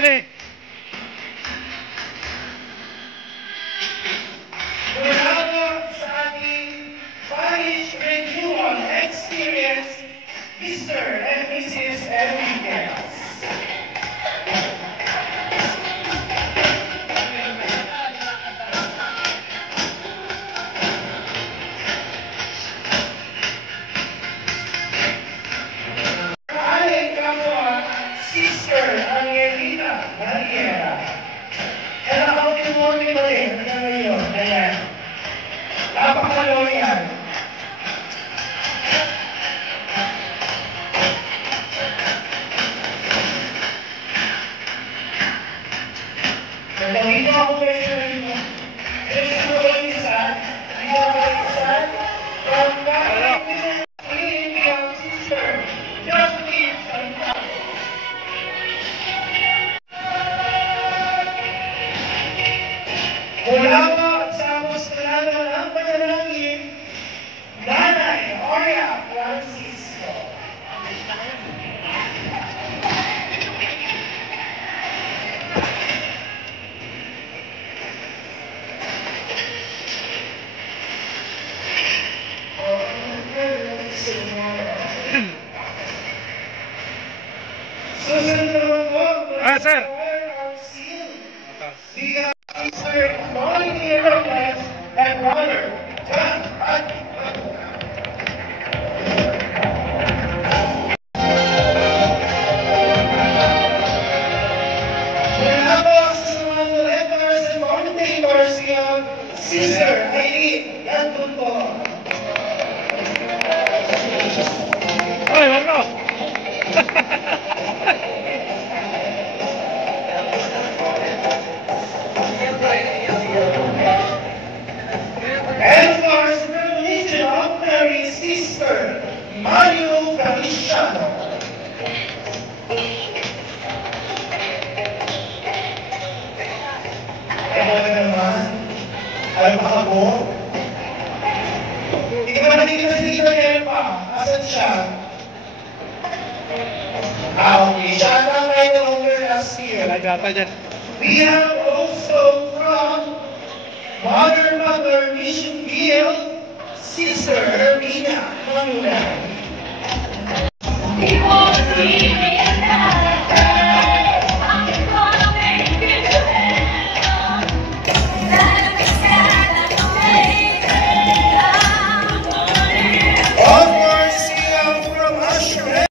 Johnny. Mula po sa ating parish renewal experience, Mr. and Mrs. Enriquez. Sister Angelina Mariela. Kaya nakautin-morning ba rin hanggang ngayon? Ayan. Napakaloyal. Nandito ako kayo rin mo. Ito ko lang isa. Dito ako lang isa. From Catholic Sister Justin Santa. Mula po sa Apostolado ng Panalangin, Nanay Oria Francisco. Susunod naman po, sir. Mr. Molly Robles and Water. Mula po sa mga letters and commentators yung Sister Eileen Yantun po. Ay, wala. And of course, the religion of Mary's sister, Mario Feliciano. Ito na naman, ay makabo. Hindi ka ba nakikita si Tito Nelpa? Asan siya? Okay, siya na may longer last year. Wala data dyan. We have also from Mother Mission Field, Sister Ermina Mangunan. Of course, we have from Ashram.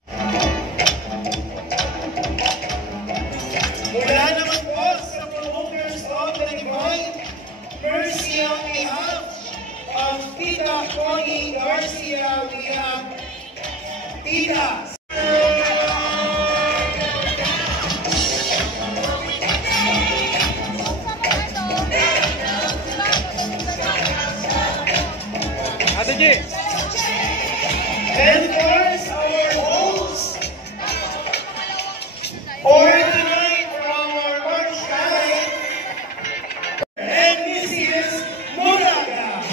Mula naman po sa promoters of the Divine Mercy on behalf of Tita Connie Garcia, we have Tita. Ate G. And of course, our host for tonight from our parish guide, and Mrs. Muraga.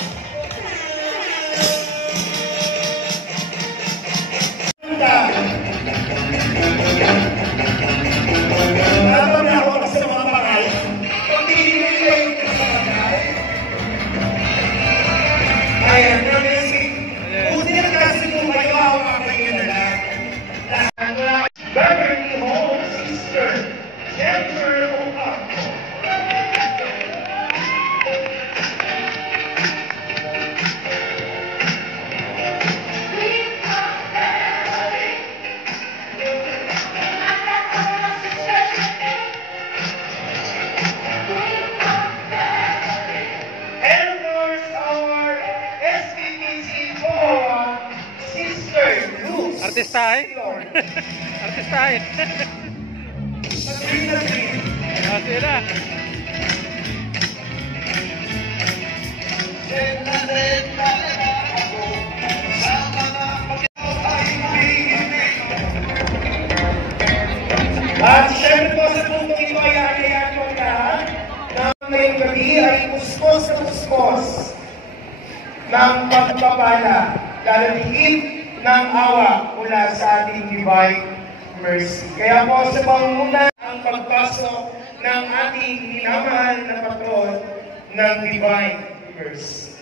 Nalaman na ako sa mga pangal. Kung tinignan nila yung pangal, ayan, promising. Buti na kasi kung kayo hawakan nyo na lang. Beverly Hall Sister Jennifer Ocampo. And of course, our SPPC Sister Luz. Artistahin. Artistahin. Sige na. At syempre po sa puntong ito ay hahayaan ko lahat na ngayong gabi ay puspos na puspos ng pagpapala, lalabigit ng awa mula sa ating Divine Mercy. Kaya po sa pangunguna ang pagpasok ng ating minamahal na patron ng Divine Mercy.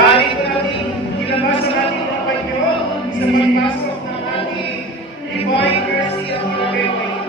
Maaari po natin ilabas ang ating mga panyo sa pagpasok ng ating Divine Mercy at ilagay kayo.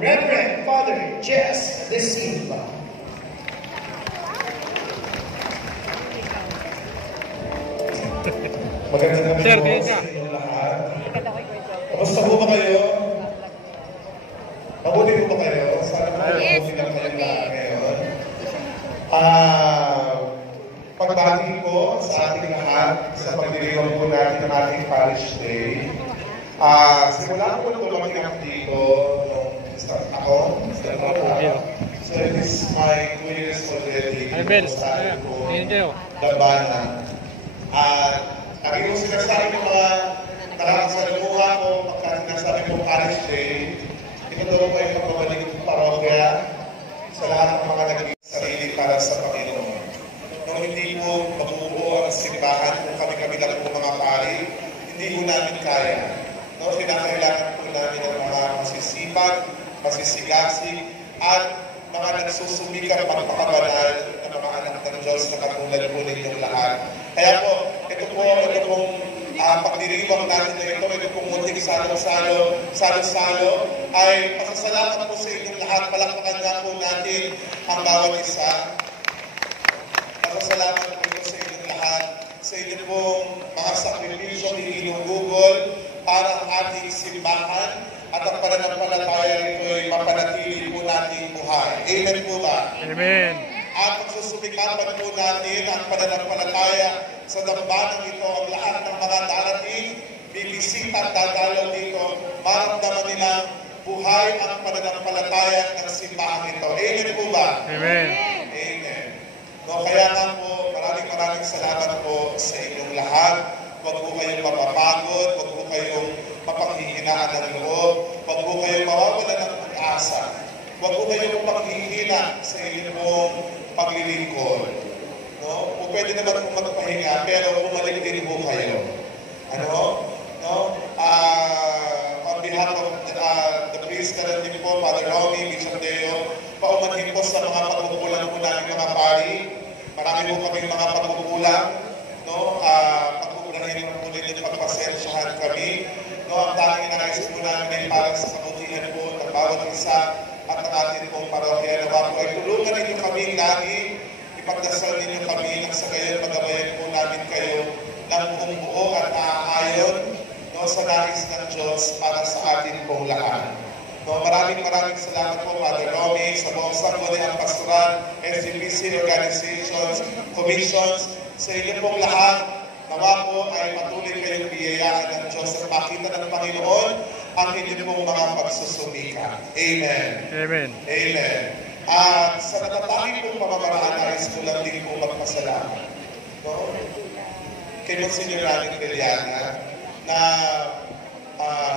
Reverend Father Jess De Silva. Magandang gabi Sir, po kayo sa na. inyo lahat. Kamusta po ba kayo? Mabuti po ba kayo? Sana po mabuti lang kayo lahat ngayon. Pagbati po sa ating lahat sa pagdiriwang po natin ng ating Parish Day. Simula po nung dumating ako dito nung ako, so it is my 2 years already. Ay, Ben, Sa atin po, tingin kayo. labanan. At lagi kong sinasabi ng mga nakakasalamuha ko pagka sinasabi kong Parish Day, ito daw po ay pagbabalik ng parokya sa lahat ng mga naging sarili para sa Panginoon. Nung hindi po mabubuo ang simbahan kung kami-kami lang po mga pari, hindi po namin kaya. No, kinakailangan po namin ng mga masisipag, masisigasig, at mga nagsusumikap magpakabanal ng mga anak ng Diyos na katulad po ninyong lahat. Kaya po, ito pong pagdiriwang natin na ito pong munting salo-salo, ay pasasalamat po sa inyong lahat. Palakpakan nga po natin ang bawat isa. Pasasalamat po ito sa inyong lahat, sa inyong pong mga sakripisyo iginugugol para ang ating simbahan at ang pananampalataya nito ay mapanatili po nating buhay. Amen po ba? Amen. At magsusumikapan po natin ang pananampalataya sa dambanang ito ang lahat ng mga darating, bibisita at dadalaw dito, maramdaman nilang buhay ang pananampalataya ng simbahan ito. Amen po ba? Amen. Amen. No, kaya nga po, maraming salamat po sa inyong kayong lahat. Huwag po kayong mapapagod, huwag po kayong mapanghihinaan ng loob, huwag po kayong mawawala ng pag-asa. Huwag po kayong maghihina sa inyong paglilingkod. No? O pwede naman po magpahinga, pero bumalik din po kayo. Ano? No? On behalf of the priest na rin din po, Father Romy, Bishop Deo, paumanhin po sa mga pagkukulang po namin mga pari. Marami po kami mga pagkukulang. No? Pagkukulahin po din yung pagpasensyahan kami. No? Ang tanging nais po namin ay para sa kabutihan po ng bawat isa at ang ating pong parokya. Nawa po ay tulungan ninyo kami lagi. Ipagdasal ninyo kami nang sa gayon magabayan po namin kayo ng buong buo at naaayon sa nais ng Diyos para sa atin pong lahat. No, maraming salamat po, Father Romy, sa buong sangguniang pastoral, SGPC organizations, commissions, sa inyo pong lahat. Nawa po ay patuloy kayong biyayaan ng Diyos at makita ng Panginoon ang inyong pong mga pagsusumika. Amen. Amen. Amen. At sa natatanging pong pamamaraan, nais ko lang din po magpasalamat. No? Kay Monsignor Rani Teliana, na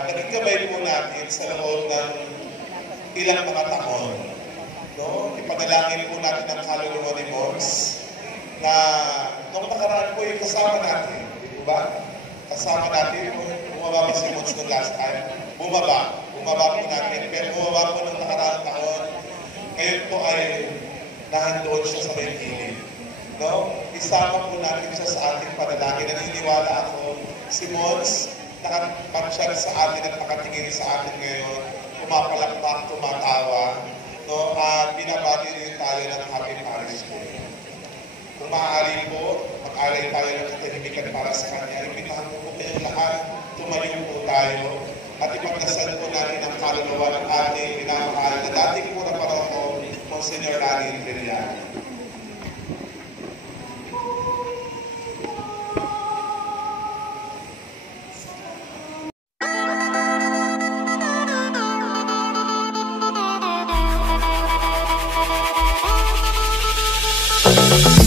naging gabay po natin sa loob ng ilang mga taon. No? Ipanalangin po natin ang kaluluwa ni Mons na nung nakaraan po yung kasama natin. Diba? Kasama natin, bumaba pa si Mons noong last time. Bumaba po natin. Pero bumaba po ng nakaraang taon. Ngayon po ay nahandoon siya sa may gilid. No? Isama po natin siya sa ating panalangin. Naniniwala ako, si Mons, nakapansyag sa atin at nakatingin sa atin ngayon, pumapalakpak, tumatawa, no? At binabati rin tayo ng Happy Parish Day. Kung maaari po, mag-aray tayo ng katahimikan para sa Kanya. Imbitahan po kayong lahat, tumayo po tayo, at ipagdasal po natin ang kaluluwa ng ating minamahal na dating po na paroko, Monsignor Rani Teliana. We'll be right back.